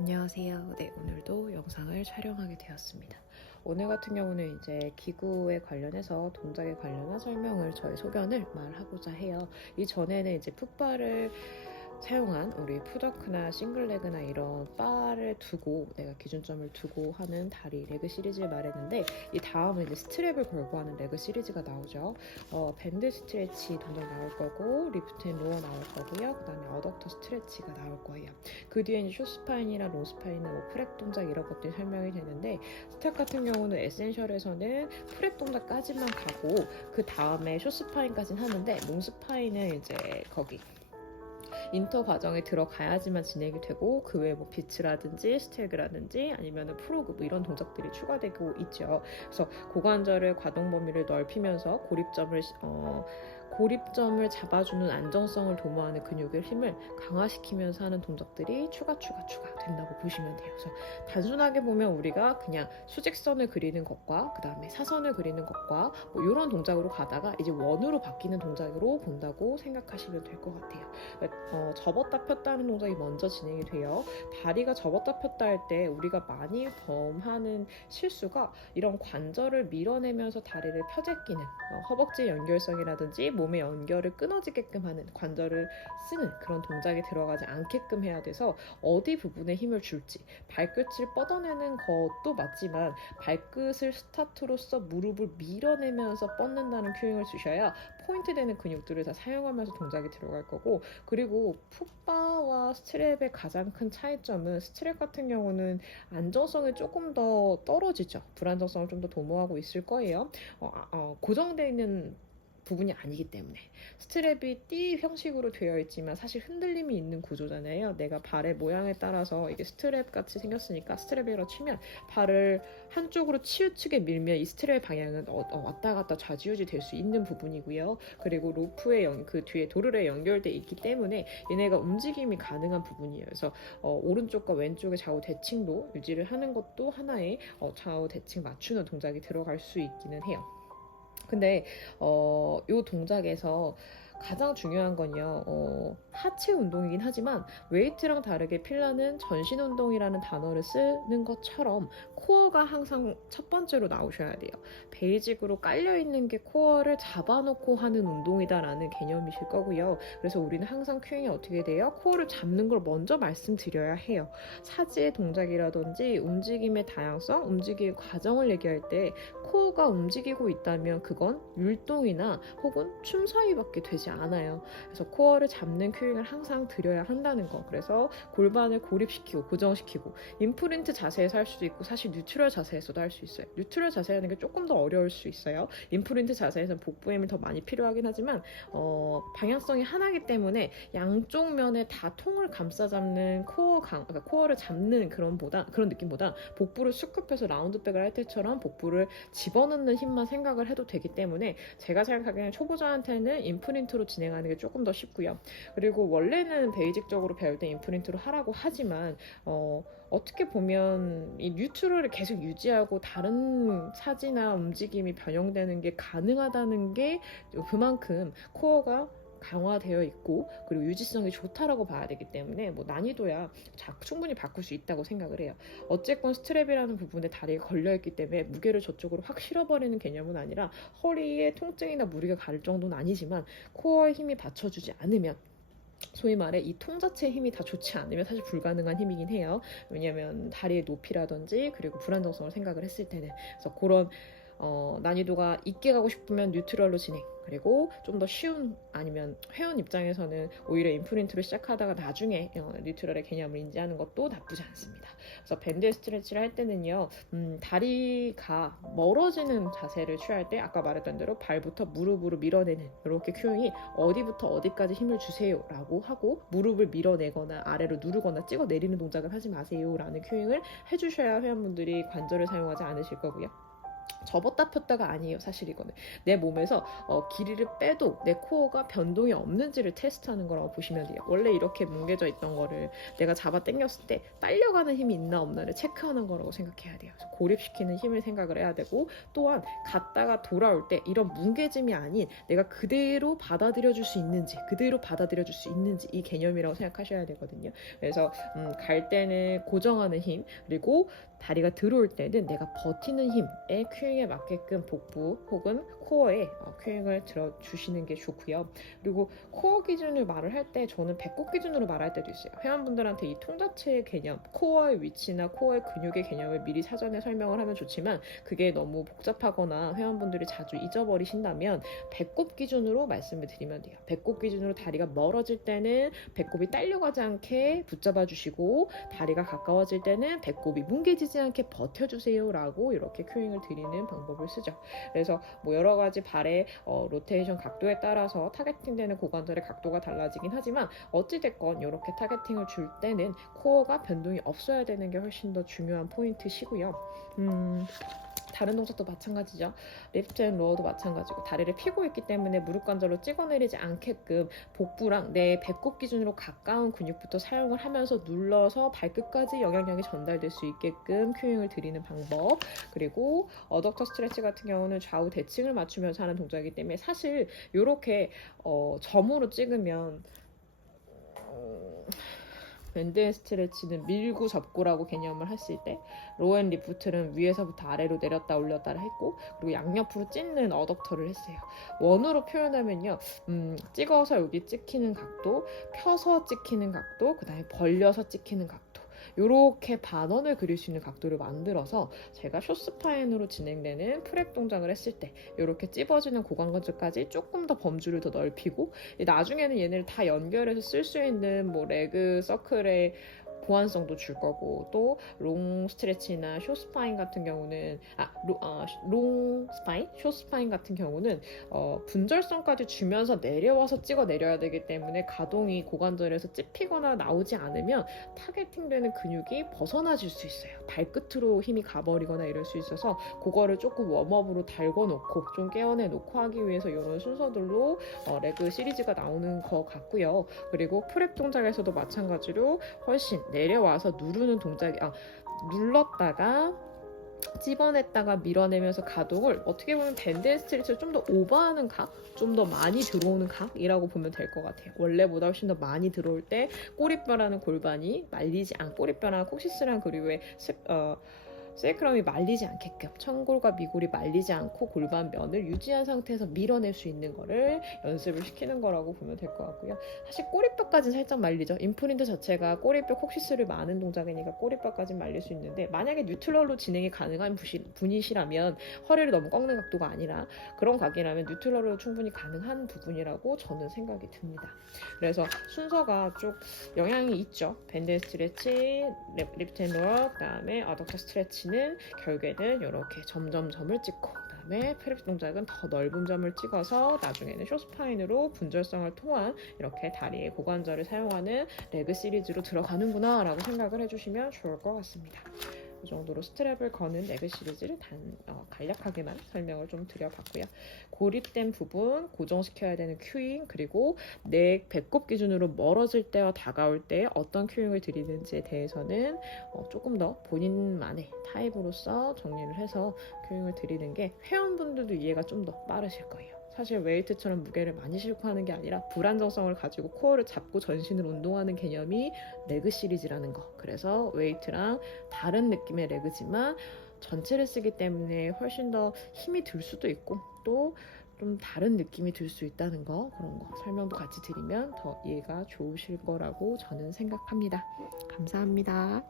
안녕하세요. 네, 오늘도 영상을 촬영하게 되었습니다. 오늘 같은 경우는 이제 기구에 관련해서 동작에 관련한 설명을 저의 소견을 말하고자 해요. 이전에는 이제 풋바를 사용한 우리 푸더크나 싱글레그나 이런 바를 두고 내가 기준점을 두고 하는 다리 레그 시리즈를 말했는데 이 다음은 이제 스트랩을 걸고 하는 레그 시리즈가 나오죠. 밴드 스트레치 동작 나올 거고 리프트 앤 로어 나올 거고요. 그 다음에 어덕터 스트레치가 나올 거예요. 그 뒤에 이제 숏스파인이나 롱스파인이나 뭐 프랩 동작 이런 것들이 설명이 되는데 스텝 같은 경우는 에센셜에서는 프랩 동작까지만 가고 그 다음에 숏스파인까지는 하는데 롱스파인은 이제 거기 인터 과정에 들어가야지만 진행이 되고 그 외에 뭐 비츠라든지 스테그라든지 아니면 프로그 뭐 이런 동작들이 추가되고 있죠. 그래서 고관절의 과동 범위를 넓히면서 고립점을 잡아주는 안정성을 도모하는 근육의 힘을 강화시키면서 하는 동작들이 추가 된다고 보시면 돼요. 그래서 단순하게 보면 우리가 그냥 수직선을 그리는 것과 그 다음에 사선을 그리는 것과 뭐 이런 동작으로 가다가 이제 원으로 바뀌는 동작으로 본다고 생각하시면 될 것 같아요. 접었다 폈다 하는 동작이 먼저 진행이 돼요. 다리가 접었다 폈다 할 때 우리가 많이 범하는 실수가 이런 관절을 밀어내면서 다리를 펴제끼는 허벅지 연결성이라든지 몸의 연결을 끊어지게끔 하는 관절을 쓰는 그런 동작이 들어가지 않게끔 해야 돼서 어디 부분에 힘을 줄지 발끝을 뻗어내는 것도 맞지만 발끝을 스타트로서 무릎을 밀어내면서 뻗는다는 큐잉을 주셔야 포인트 되는 근육들을 다 사용하면서 동작이 들어갈 거고 그리고 풋바와 스트랩의 가장 큰 차이점은 스트랩 같은 경우는 안정성이 조금 더 떨어지죠. 불안정성을 좀 더 도모하고 있을 거예요. 고정되어 있는 부분이 아니기 때문에 스트랩이 띠 형식으로 되어 있지만 사실 흔들림이 있는 구조잖아요. 내가 발의 모양에 따라서 이게 스트랩 같이 생겼으니까 스트랩이라고 치면 발을 한쪽으로 치우치게 밀면 이 스트랩 방향은 왔다 갔다 좌지우지 될 수 있는 부분이고요. 그리고 로프의 그 뒤에 도르래 연결돼 있기 때문에 얘네가 움직임이 가능한 부분이에요. 그래서 오른쪽과 왼쪽의 좌우 대칭도 유지를 하는 것도 하나의 좌우 대칭 맞추는 동작이 들어갈 수 있기는 해요. 근데 요 동작에서 가장 중요한 건요 하체 운동이긴 하지만 웨이트랑 다르게 필라는 전신 운동이라는 단어를 쓰는 것처럼 코어가 항상 첫 번째로 나오셔야 돼요. 베이직으로 깔려있는 게 코어를 잡아놓고 하는 운동이다라는 개념이실 거고요. 그래서 우리는 항상 큐잉이 어떻게 돼요? 코어를 잡는 걸 먼저 말씀드려야 해요. 사지의 동작이라든지 움직임의 다양성, 움직임의 과정을 얘기할 때 코어가 움직이고 있다면 그건 율동이나 혹은 춤 사이밖에 되지 않아요. 그래서 코어를 잡는 큐잉을 항상 드려야 한다는 거. 그래서 골반을 고립시키고 고정시키고 인프린트 자세에서 할 수도 있고 사실 뉴트럴 자세에서도 할 수 있어요. 뉴트럴 자세 하는 게 조금 더 어려울 수 있어요. 인프린트 자세에서는 복부 힘이 더 많이 필요하긴 하지만 방향성이 하나이기 때문에 양쪽 면에 다 통을 감싸 잡는 그러니까 코어를 잡는 그런 느낌보다 복부를 수급해서 라운드백을 할 때처럼 복부를 집어넣는 힘만 생각을 해도 되기 때문에 제가 생각하기에는 초보자한테는 인프린트로 진행하는 게 조금 더 쉽고요. 그리고 원래는 베이직적으로 배울 때 인프린트로 하라고 하지만 어떻게 보면 이 뉴트럴을 계속 유지하고 다른 사지나 움직임이 변형되는 게 가능하다는 게 그만큼 코어가 강화되어 있고 그리고 유지성이 좋다라고 봐야 되기 때문에 뭐 난이도야 충분히 바꿀 수 있다고 생각을 해요. 어쨌건 스트랩이라는 부분에 다리가 걸려있기 때문에 무게를 저쪽으로 확 실어버리는 개념은 아니라 허리에 통증이나 무리가 가를 정도는 아니지만 코어에 힘이 받쳐주지 않으면 소위 말해 이 통 자체의 힘이 다 좋지 않으면 사실 불가능한 힘이긴 해요. 왜냐하면 다리의 높이라든지 그리고 불안정성을 생각을 했을 때는 그래서 그런 난이도가 있게 가고 싶으면 뉴트럴로 진행 그리고 좀 더 쉬운 아니면 회원 입장에서는 오히려 인프린트로 시작하다가 나중에 뉴트럴의 개념을 인지하는 것도 나쁘지 않습니다. 그래서 밴드 스트레치를 할 때는요 다리가 멀어지는 자세를 취할 때 아까 말했던 대로 발부터 무릎으로 밀어내는 이렇게 큐잉이 어디부터 어디까지 힘을 주세요 라고 하고 무릎을 밀어내거나 아래로 누르거나 찍어 내리는 동작을 하지 마세요 라는 큐잉을 해주셔야 회원분들이 관절을 사용하지 않으실 거고요. 접었다 폈다가 아니에요. 사실 이거는 내 몸에서 길이를 빼도 내 코어가 변동이 없는지를 테스트하는 거라고 보시면 돼요. 원래 이렇게 뭉개져 있던 거를 내가 잡아 당겼을 때 딸려가는 힘이 있나 없나를 체크하는 거라고 생각해야 돼요. 그래서 고립시키는 힘을 생각을 해야 되고, 또한 갔다가 돌아올 때 이런 뭉개짐이 아닌 내가 그대로 받아들여 줄 수 있는지, 이 개념이라고 생각하셔야 되거든요. 그래서 갈 때는 고정하는 힘, 그리고 다리가 들어올 때는 내가 버티는 힘의 큐잉에 맞게끔 복부 혹은 코어에 큐잉을 들어주시는 게 좋고요. 그리고 코어 기준을 말을 할 때 저는 배꼽 기준으로 말할 때도 있어요. 회원분들한테 이 통 자체의 개념, 코어의 위치나 코어의 근육의 개념을 미리 사전에 설명을 하면 좋지만, 그게 너무 복잡하거나 회원분들이 자주 잊어버리신다면 배꼽 기준으로 말씀을 드리면 돼요. 배꼽 기준으로 다리가 멀어질 때는 배꼽이 딸려가지 않게 붙잡아 주시고, 다리가 가까워질 때는 배꼽이 뭉개지지 않게 버텨주세요 라고 이렇게 큐잉을 드리는 방법을 쓰죠. 그래서 뭐 여러 가지 발의 로테이션 각도에 따라서 타겟팅 되는 고관절의 각도가 달라지긴 하지만, 어찌됐건 이렇게 타겟팅을 줄 때는 코어가 변동이 없어야 되는 게 훨씬 더 중요한 포인트시고요. 다른 동작도 마찬가지죠. 리프트 앤 로어도 마찬가지고, 다리를 펴고 있기 때문에 무릎 관절로 찍어내리지 않게끔 복부랑 내 배꼽 기준으로 가까운 근육부터 사용을 하면서 눌러서 발끝까지 영향력이 전달될 수 있게끔 큐잉을 드리는 방법. 그리고 어덕터 스트레치 같은 경우는 좌우 대칭을 맞추면서 하는 동작이기 때문에, 사실 이렇게 점으로 찍으면 밴드 스트레치는 밀고 접고라고 개념을 했을 때, 로앤 리프트는 위에서부터 아래로 내렸다 올렸다를 했고, 그리고 양옆으로 찢는 어덕터를 했어요. 원으로 표현하면요, 찍어서 여기 찍히는 각도, 펴서 찍히는 각도, 그 다음에 벌려서 찍히는 각도, 이렇게 반원을 그릴 수 있는 각도를 만들어서 제가 숏스파인으로 진행되는 프랩 동작을 했을 때 이렇게 찝어지는 고관관절까지 조금 더 범주를 더 넓히고, 나중에는 얘네를 다 연결해서 쓸 수 있는 뭐 레그 서클의 보완성도 줄 거고, 또 롱 스트레치나 숏 스파인 같은 경우는 롱 스파인, 숏 스파인 같은 경우는 분절성까지 주면서 내려와서 찍어 내려야 되기 때문에, 가동이 고관절에서 찝히거나 나오지 않으면 타겟팅되는 근육이 벗어나질 수 있어요. 발끝으로 힘이 가버리거나 이럴 수 있어서, 그거를 조금 웜업으로 달궈놓고 좀 깨어내놓고 하기 위해서 이런 순서들로 레그 시리즈가 나오는 것 같고요. 그리고 프랩 동작에서도 마찬가지로 훨씬 내려와서 누르는 동작이 눌렀다가 찝어냈다가 밀어내면서 가동을, 어떻게 보면 밴드 스트레치를 좀 더 오버하는 각, 좀 더 많이 들어오는 각이라고 보면 될 것 같아요. 원래보다 훨씬 더 많이 들어올 때 꼬리뼈라는 골반이 말리지 않고, 꼬리뼈랑 콕시스랑 그리고 세이크럼이 말리지 않게끔, 청골과 미골이 말리지 않고 골반면을 유지한 상태에서 밀어낼 수 있는 거를 연습을 시키는 거라고 보면 될 것 같고요. 사실 꼬리뼈까지는 살짝 말리죠. 인프린트 자체가 꼬리뼈 콕시스를 마는 동작이니까 꼬리뼈까지는 말릴 수 있는데, 만약에 뉴트럴로 진행이 가능한 분이시라면, 허리를 너무 꺾는 각도가 아니라 그런 각이라면 뉴트럴로 충분히 가능한 부분이라고 저는 생각이 듭니다. 그래서 순서가 쭉 영향이 있죠. 밴드 스트레치, 리프트 앤 로어, 그다음에 어덕터 스트레치는 결국에는 이렇게 점점점을 찍고, 그다음에 프랩 동작은 더 넓은 점을 찍어서 나중에는 숏스파인으로 분절성을 통한 이렇게 다리의 고관절을 사용하는 레그 시리즈로 들어가는구나 라고 생각을 해주시면 좋을 것 같습니다. 이 정도로 스트랩을 거는 레그 시리즈를 간략하게만 설명을 좀 드려봤고요. 고립된 부분 고정시켜야 되는 큐잉, 그리고 내 배꼽 기준으로 멀어질 때와 다가올 때 어떤 큐잉을 드리는지에 대해서는 조금 더 본인만의 타입으로서 정리를 해서 큐잉을 드리는 게 회원분들도 이해가 좀 더 빠르실 거예요. 사실 웨이트처럼 무게를 많이 싣고 하는 게 아니라 불안정성을 가지고 코어를 잡고 전신을 운동하는 개념이 레그 시리즈라는 거. 그래서 웨이트랑 다른 느낌의 레그지만 전체를 쓰기 때문에 훨씬 더 힘이 들 수도 있고, 또 좀 다른 느낌이 들 수 있다는 거, 그런 거 설명도 같이 드리면 더 이해가 좋으실 거라고 저는 생각합니다. 감사합니다.